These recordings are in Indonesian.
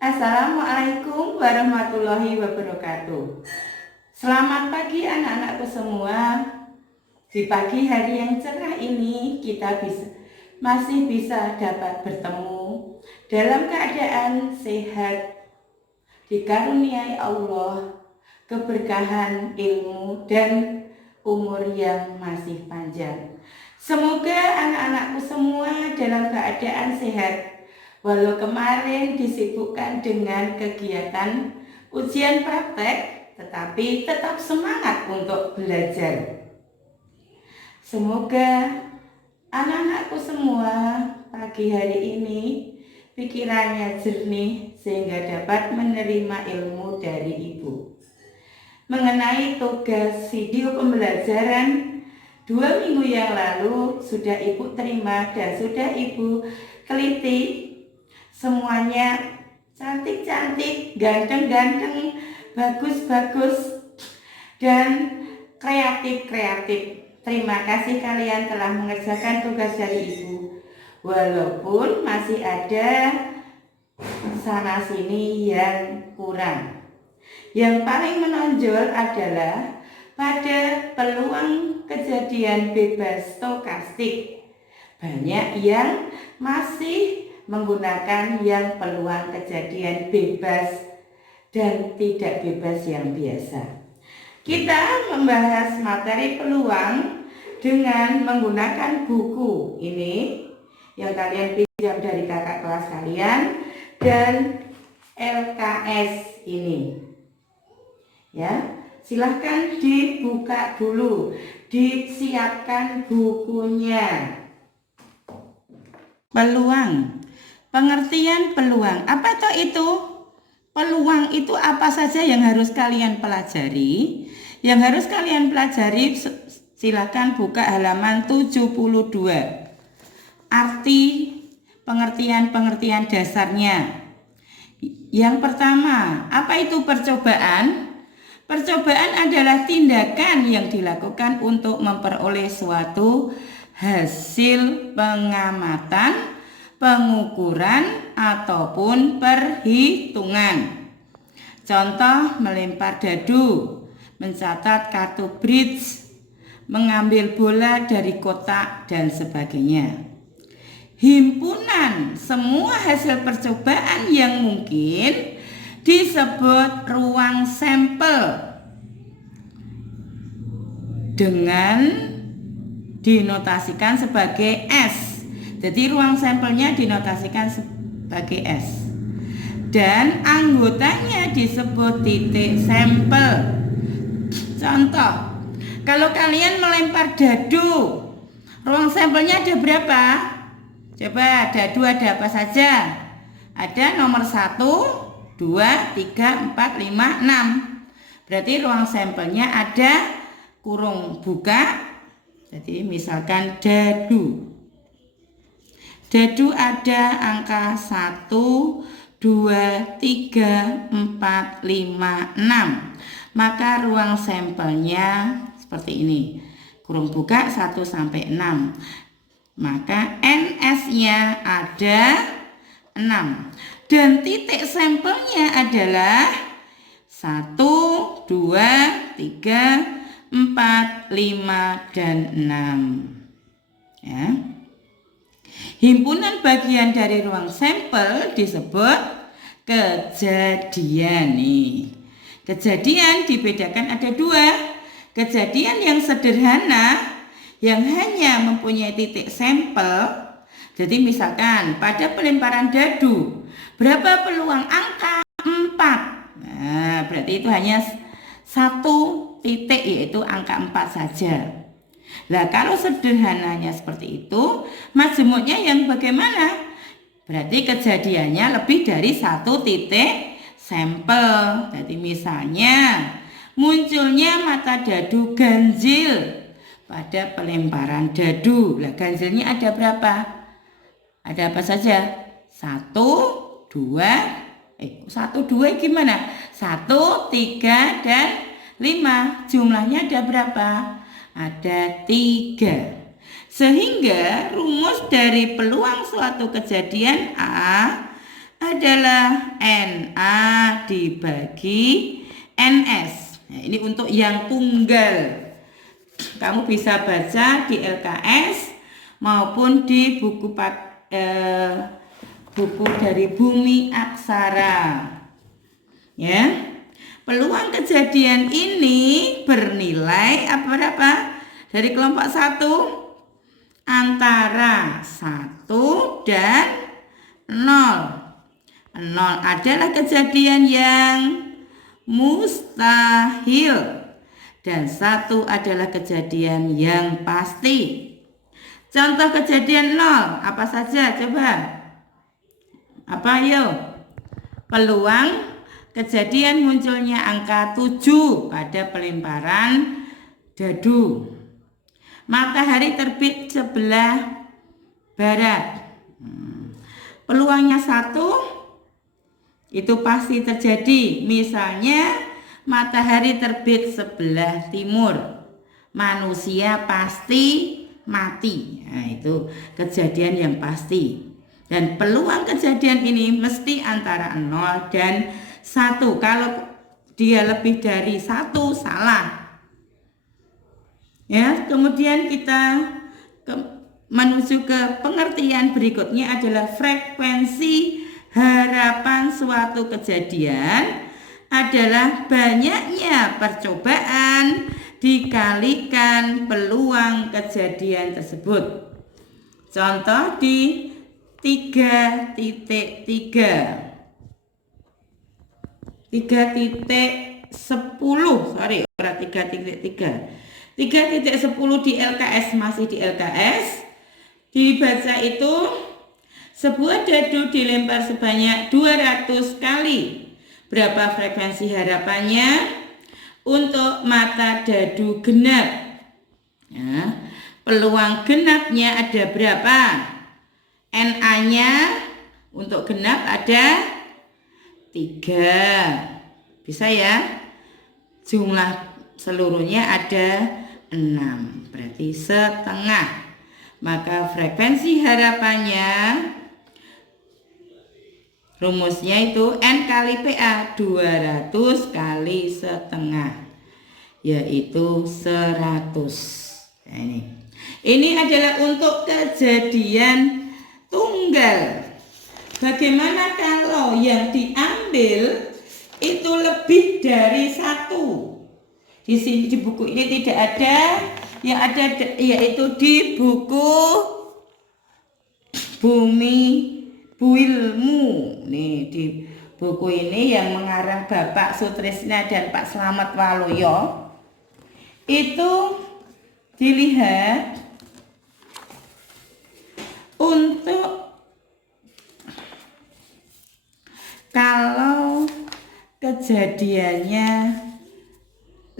Assalamualaikum warahmatullahi wabarakatuh. Selamat pagi anak-anakku semua. Di pagi hari yang cerah ini kita masih bisa dapat bertemu dalam keadaan sehat, dikaruniai Allah keberkahan ilmu dan umur yang masih panjang. Semoga anak-anakku semua dalam keadaan sehat. Walau kemarin disibukkan dengan kegiatan ujian praktek, tetapi tetap semangat untuk belajar. Semoga anak-anakku semua pagi hari ini pikirannya jernih sehingga dapat menerima ilmu dari Ibu. Mengenai tugas video pembelajaran 2 minggu yang lalu sudah Ibu terima dan sudah Ibu teliti. Semuanya cantik-cantik, ganteng-ganteng, bagus-bagus, dan kreatif-kreatif. Terima kasih kalian telah mengerjakan tugas dari Ibu. Walaupun masih ada sana-sini yang kurang. Yang paling menonjol adalah pada peluang kejadian bebas stokastik. Banyak yang masih menggunakan yang peluang kejadian bebas dan tidak bebas yang biasa. Kita membahas materi peluang dengan menggunakan buku ini yang kalian pinjam dari kakak kelas kalian dan LKS ini. Ya, silahkan dibuka dulu, disiapkan bukunya. Peluang. Pengertian peluang, apa toh itu? Peluang itu apa saja yang harus kalian pelajari? Yang harus kalian pelajari, silakan buka halaman 72. Arti pengertian dasarnya. Yang pertama, apa itu percobaan? Percobaan adalah tindakan yang dilakukan untuk memperoleh suatu hasil pengamatan, pengukuran ataupun perhitungan. Contoh, melempar dadu, mencatat kartu bridge, mengambil bola dari kotak dan sebagainya. Himpunan semua hasil percobaan yang mungkin disebut ruang sampel dengan dinotasikan sebagai S. Jadi ruang sampelnya dinotasikan sebagai S. Dan anggotanya disebut titik sampel. Contoh, kalau kalian melempar dadu, ruang sampelnya ada berapa? Coba dadu ada apa saja? Ada nomor 1, 2, 3, 4, 5, 6. Berarti ruang sampelnya ada kurung buka. Jadi misalkan dadu. Dadu ada angka 1, 2, 3, 4, 5, 6. Maka ruang sampelnya seperti ini. Kurung buka 1 sampai 6. Maka NS-nya ada 6. Dan titik sampelnya adalah 1, 2, 3, 4, 5, dan 6. Ya. Himpunan bagian dari ruang sampel disebut kejadian nih. Kejadian dibedakan ada 2. Kejadian yang sederhana yang hanya mempunyai titik sampel. Jadi misalkan pada pelemparan dadu, berapa peluang angka? 4. Nah, berarti itu hanya satu titik, yaitu angka 4 saja. Nah, kalau sederhananya seperti itu, majmuknya yang bagaimana? Berarti kejadiannya lebih dari satu titik sampel. Jadi misalnya munculnya mata dadu ganjil pada pelemparan dadu. Nah, ganjilnya ada berapa? Ada apa saja? 1, 2, 1, 2 gimana? 1, 3, dan 5. Jumlahnya ada berapa? Ada 3. Sehingga rumus dari peluang suatu kejadian A adalah NA dibagi NS. Nah, ini untuk yang tunggal. Kamu bisa baca di LKS maupun di buku dari Bumi Aksara. Ya. Peluang kejadian ini bernilai berapa? Dari kelompok 1 antara 1 dan 0. 0 adalah kejadian yang mustahil dan 1 adalah kejadian yang pasti. Contoh kejadian 0 apa saja coba? Apa yuk? Peluang kejadian munculnya angka 7 pada pelemparan dadu. Matahari terbit sebelah barat. Peluangnya 1 itu pasti terjadi. Misalnya matahari terbit sebelah timur, manusia pasti mati. Nah, itu kejadian yang pasti. Dan peluang kejadian ini mesti antara 0 dan 1. Kalau dia lebih dari 1 salah. Ya, kemudian kita menuju ke pengertian berikutnya adalah frekuensi harapan suatu kejadian adalah banyaknya percobaan dikalikan peluang kejadian tersebut. Contoh di 3.3. 3.10, sorry, 3.3. 3.10 di LKS, masih di LKS. Dibaca itu sebuah dadu dilempar sebanyak 200 kali. Berapa frekuensi harapannya untuk mata dadu genap? Ya, peluang genapnya ada berapa? NA-nya untuk genap ada 3. Bisa ya? Jumlah seluruhnya ada 6. Berarti setengah. Maka frekuensi harapannya rumusnya itu N kali PA 200 kali setengah, yaitu 100. Nah, ini adalah untuk kejadian tunggal. Bagaimana kalau yang diambil itu lebih dari 1? Di sini di buku ini tidak ada, yang ada yaitu di buku Bumi Builmu. Nih di buku ini yang mengarang Bapak Sutrisna dan Pak Slamet Waloyo. Itu dilihat untuk kalau kejadiannya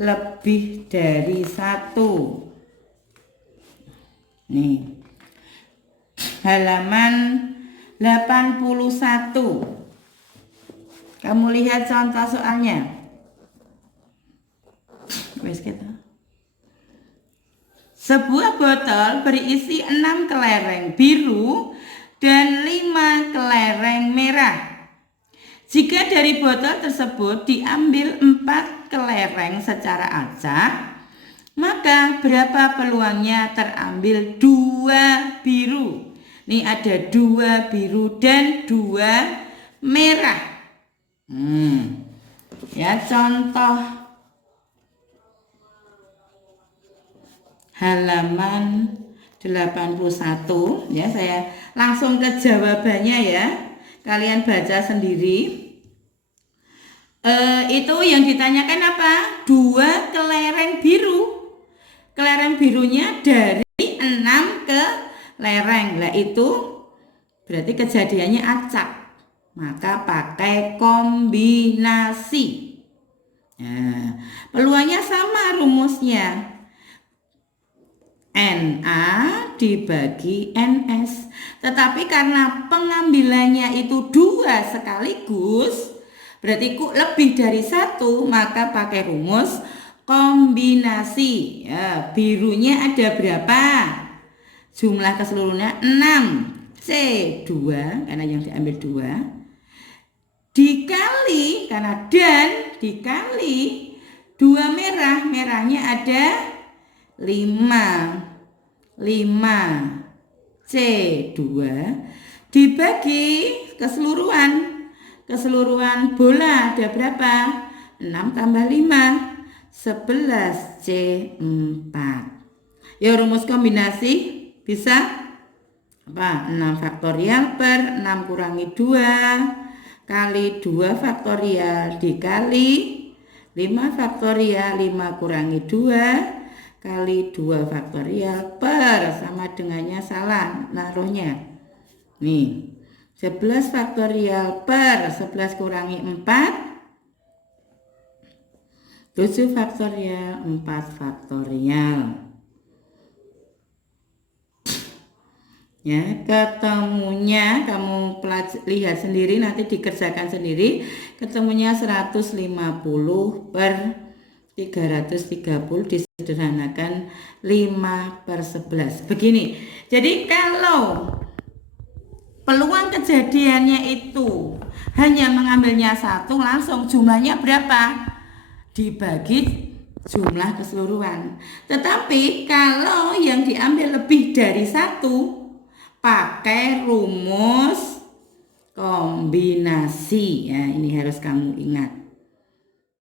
lebih dari 1. Nih, halaman 81. Kamu lihat contoh soalnya. Wes gitu. Sebuah botol berisi 6 kelereng biru dan 5 kelereng merah. Jika dari botol tersebut diambil 4 kelereng secara acak, maka berapa peluangnya terambil 2 biru? Ini ada 2 biru dan 2 merah. Ya, contoh halaman 81 ya, saya langsung ke jawabannya ya. Kalian baca sendiri. Itu yang ditanyakan apa? 2 kelereng biru. Kelereng birunya dari 6 kelereng. Lah itu berarti kejadiannya acak. Maka pakai kombinasi. Nah, peluangnya sama rumusnya. NA dibagi NS. Tetapi karena pengambilannya itu 2 sekaligus, berarti lebih dari 1, maka pakai rumus kombinasi. Ya, birunya ada berapa? Jumlah keseluruhannya 6. C 2 karena yang diambil 2. karena dan dikali 2 merah, merahnya ada 5 C 2 dibagi keseluruhan bola ada berapa? 6 tambah 5 11 C 4. Ya, rumus kombinasi bisa apa? 6 faktorial per 6 kurangi 2 kali 2 faktorial dikali 5 faktorial 5 kurangi 2 kali 2 faktorial per sama dengannya salah naruhnya. Nih, 11 faktorial per 11 kurangi 4 7 faktorial 4 faktorial. Ya, ketemunya kamu lihat sendiri, nanti dikerjakan sendiri. Ketemunya 150 per 330 disederhanakan 5 per 11. Begini, jadi kalau peluang kejadiannya itu hanya mengambilnya 1, langsung jumlahnya berapa? Dibagi jumlah keseluruhan. Tetapi kalau yang diambil lebih dari 1, pakai rumus kombinasi. Ya, ini harus kamu ingat.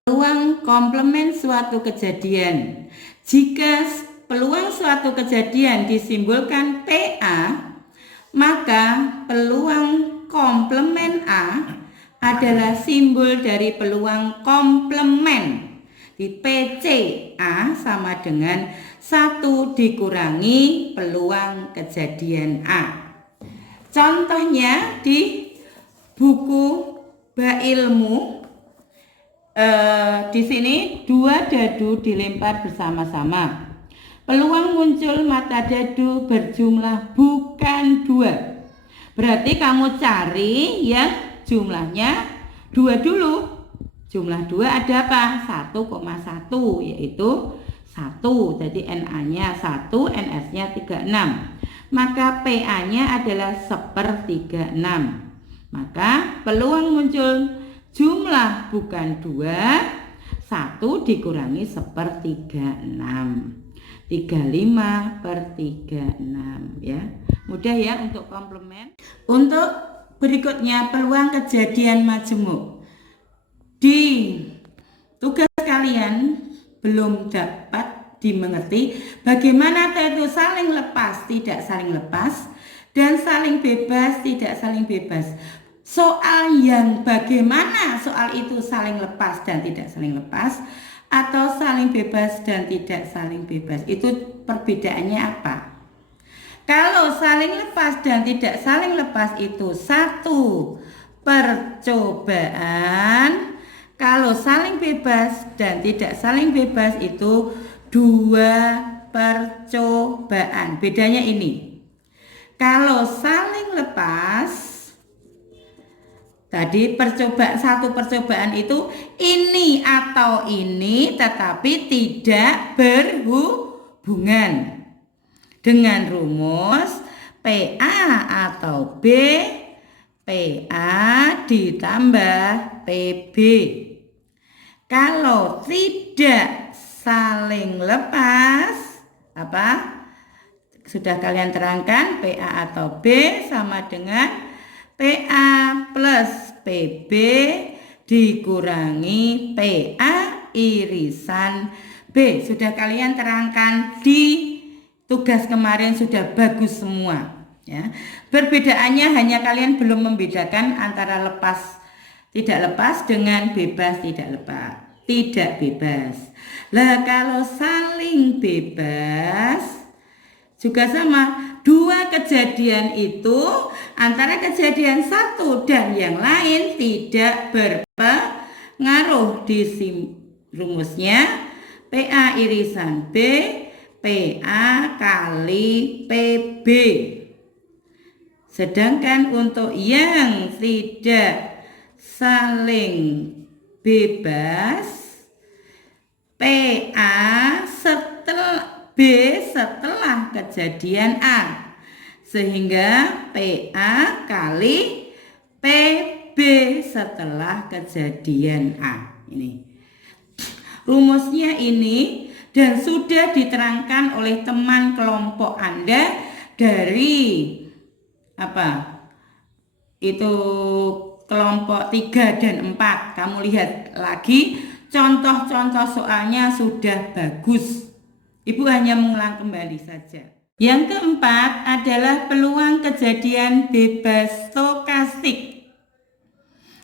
Peluang komplement suatu kejadian. Jika peluang suatu kejadian disimbolkan PA, maka peluang komplement A adalah simbol dari peluang komplement. Di PC A sama dengan 1 dikurangi peluang kejadian A. Contohnya di buku Bailmu, di sini 2 dadu dilempar bersama-sama. Peluang muncul mata dadu berjumlah bukan 2. Berarti kamu cari ya jumlahnya 2 dulu. Jumlah 2 ada apa? 1,1 yaitu 1. Jadi NA-nya 1, NS-nya 36. Maka PA-nya adalah 1/36. Maka peluang muncul jumlah bukan 2, 1 dikurangi 1/36. 35/36 ya. Mudah ya untuk komplement. Untuk berikutnya peluang kejadian majemuk. Di tugas kalian belum dapat dimengerti bagaimana itu saling lepas, tidak saling lepas, dan saling bebas, tidak saling bebas. Soal yang bagaimana soal itu saling lepas dan tidak saling lepas, atau saling bebas dan tidak saling bebas, itu perbedaannya apa? Kalau saling lepas dan tidak saling lepas itu 1 percobaan. Kalau saling bebas dan tidak saling bebas itu 2 percobaan. Bedanya ini. Kalau saling lepas, tadi satu percobaan itu ini atau ini tetapi tidak berhubungan. Dengan rumus PA atau B, PA ditambah PB. Kalau tidak saling lepas, apa? Sudah kalian terangkan, PA atau B sama dengan PA plus PB dikurangi PA irisan B. Sudah kalian terangkan di tugas kemarin, sudah bagus semua ya. Perbedaannya hanya kalian belum membedakan antara lepas tidak lepas dengan bebas tidak bebas. Lah kalau saling bebas juga sama, 2 kejadian itu antara kejadian satu dan yang lain tidak berpengaruh. Di rumusnya PA irisan B, PA kali PB. Sedangkan untuk yang tidak saling bebas, PA setelah kejadian A, sehingga PA kali PB. setelah kejadian A. Ini rumusnya ini, dan sudah diterangkan oleh teman kelompok Anda dari itu kelompok 3 dan 4. Kamu lihat lagi, contoh-contoh soalnya sudah bagus. Ibu hanya mengulang kembali saja. Yang keempat adalah peluang kejadian bebas stokastik.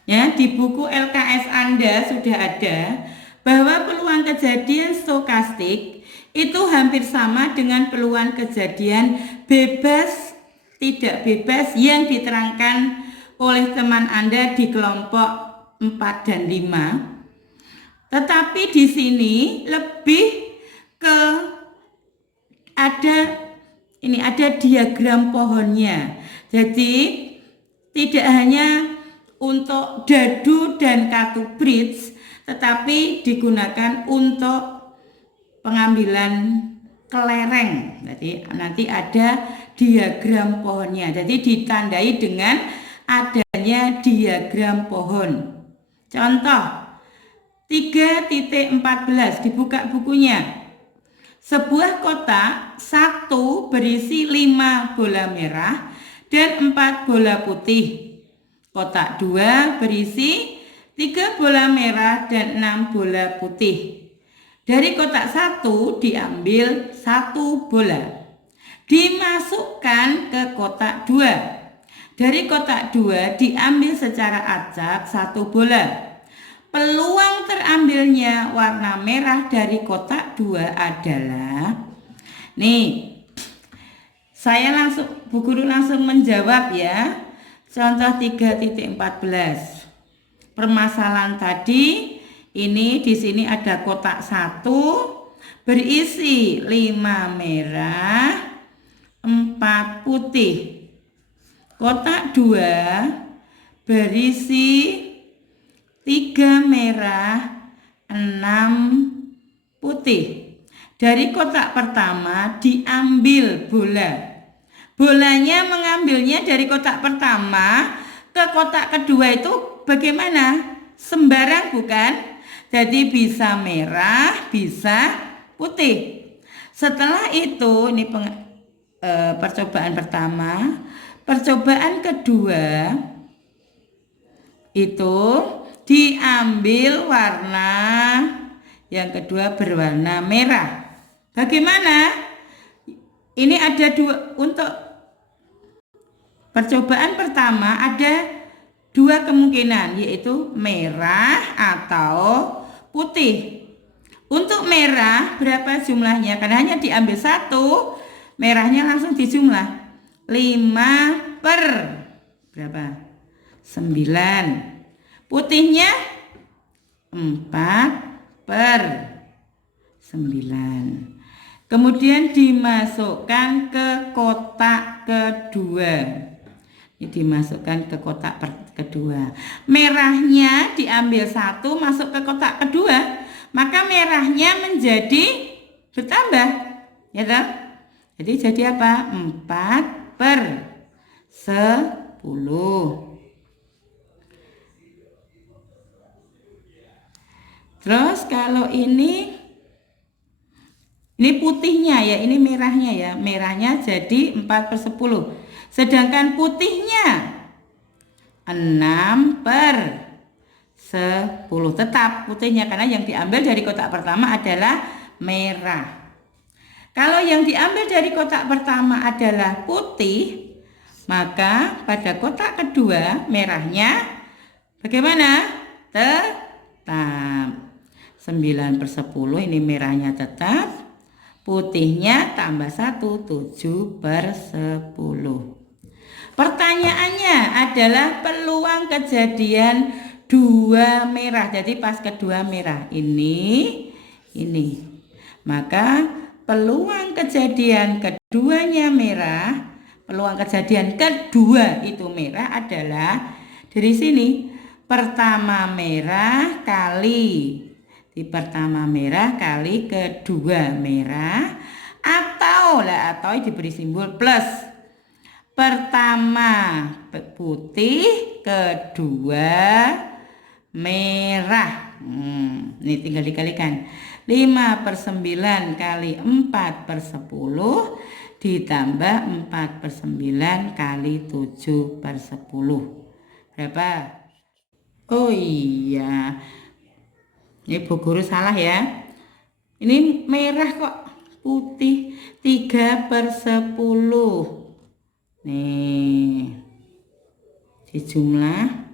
Ya, di buku LKS Anda sudah ada bahwa peluang kejadian stokastik itu hampir sama dengan peluang kejadian bebas tidak bebas yang diterangkan oleh teman Anda di kelompok 4 dan 5. Tetapi di sini lebih ke ada diagram pohonnya. Jadi tidak hanya untuk dadu dan kartu bridge, tetapi digunakan untuk pengambilan kelereng. Jadi nanti ada diagram pohonnya. Jadi ditandai dengan adanya diagram pohon. Contoh 3.14, dibuka bukunya. Sebuah kotak 1 berisi 5 bola merah dan 4 bola putih. Kotak 2 berisi 3 bola merah dan 6 bola putih. Dari kotak 1 diambil 1 bola, dimasukkan ke kotak 2. Dari kotak 2 diambil secara acak 1 bola. Peluang terambilnya warna merah dari kotak 2 adalah, Bu Guru langsung menjawab ya. Contoh 3.14. Permasalahan tadi ini di sini ada kotak 1 berisi 5 merah, 4 putih. Kotak 2 berisi 3 merah, 6 putih. Dari kotak pertama diambil bola. Bolanya mengambilnya dari kotak pertama ke kotak kedua itu bagaimana? Sembarang bukan? Jadi bisa merah, bisa putih. Setelah itu ini percobaan pertama. Percobaan kedua itu diambil warna yang kedua berwarna merah. Bagaimana? Ini ada untuk percobaan pertama ada 2 kemungkinan, yaitu merah atau putih. Untuk merah berapa jumlahnya? Karena hanya diambil 1, merahnya langsung dijumlah. 5 per berapa? 9. Putihnya 4 per 9. Kemudian dimasukkan ke kotak kedua. Ini dimasukkan ke kotak kedua. Merahnya diambil 1 masuk ke kotak kedua, maka merahnya menjadi bertambah, ya toh? Jadi jadi apa? 4 per 10. Terus kalau ini putihnya ya, ini merahnya ya. Merahnya jadi 4 per 10. Sedangkan putihnya 6 per 10. Tetap putihnya karena yang diambil dari kotak pertama adalah merah. Kalau yang diambil dari kotak pertama adalah putih, maka pada kotak kedua merahnya bagaimana? Tetap. 9 per 10 ini merahnya tetap, putihnya tambah 1, 7 per 10. Pertanyaannya adalah peluang kejadian 2 merah. Jadi pas kedua merah ini. Maka peluang kejadian keduanya merah, peluang kejadian kedua itu merah adalah dari sini. Pertama merah kali pertama merah kali kedua merah, atau diberi simbol plus. pertama putih, kedua merah. Ini tinggal dikalikan. 5/9 kali 4/10 ditambah 4/9 kali 7/10. Berapa? Oh iya, ini Bu Guru salah ya. Ini merah kok putih. 3/10. Nih, dijumlah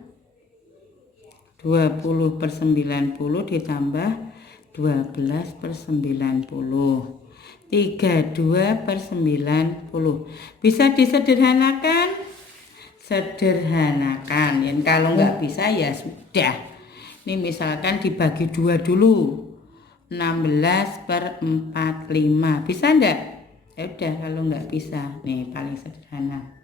20/90 ditambah 12/90. 32/90. Bisa disederhanakan? Sederhanakan. Ya, kalau nggak bisa ya sudah. Ini misalkan dibagi 2 dulu. 16/45. Bisa enggak? Ya udah, kalau nggak bisa. Nih paling sederhana.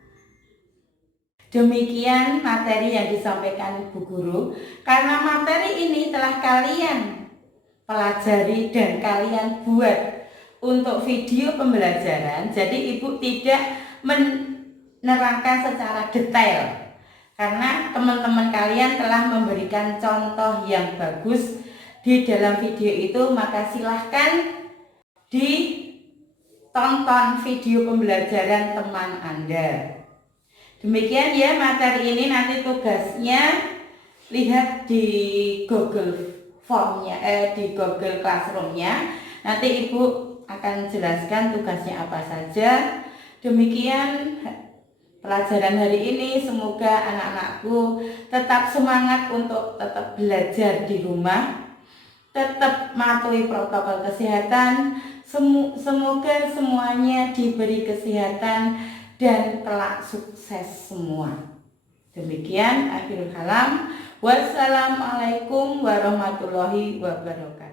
Demikian materi yang disampaikan Bu Guru. Karena materi ini telah kalian pelajari dan kalian buat untuk video pembelajaran, jadi Ibu tidak menerangkan secara detail karena teman-teman kalian telah memberikan contoh yang bagus di dalam video itu, maka silahkan ditonton video pembelajaran teman Anda. Demikian ya materi ini, nanti tugasnya lihat di Google Formnya, di Google Classroom-nya. Nanti Ibu akan jelaskan tugasnya apa saja. Demikian pelajaran hari ini. Semoga anak-anakku tetap semangat untuk tetap belajar di rumah, tetap mematuhi protokol kesehatan. Semoga semuanya diberi kesehatan dan kelak sukses semua. Demikian akhirul kalam. Wassalamualaikum warahmatullahi wabarakatuh.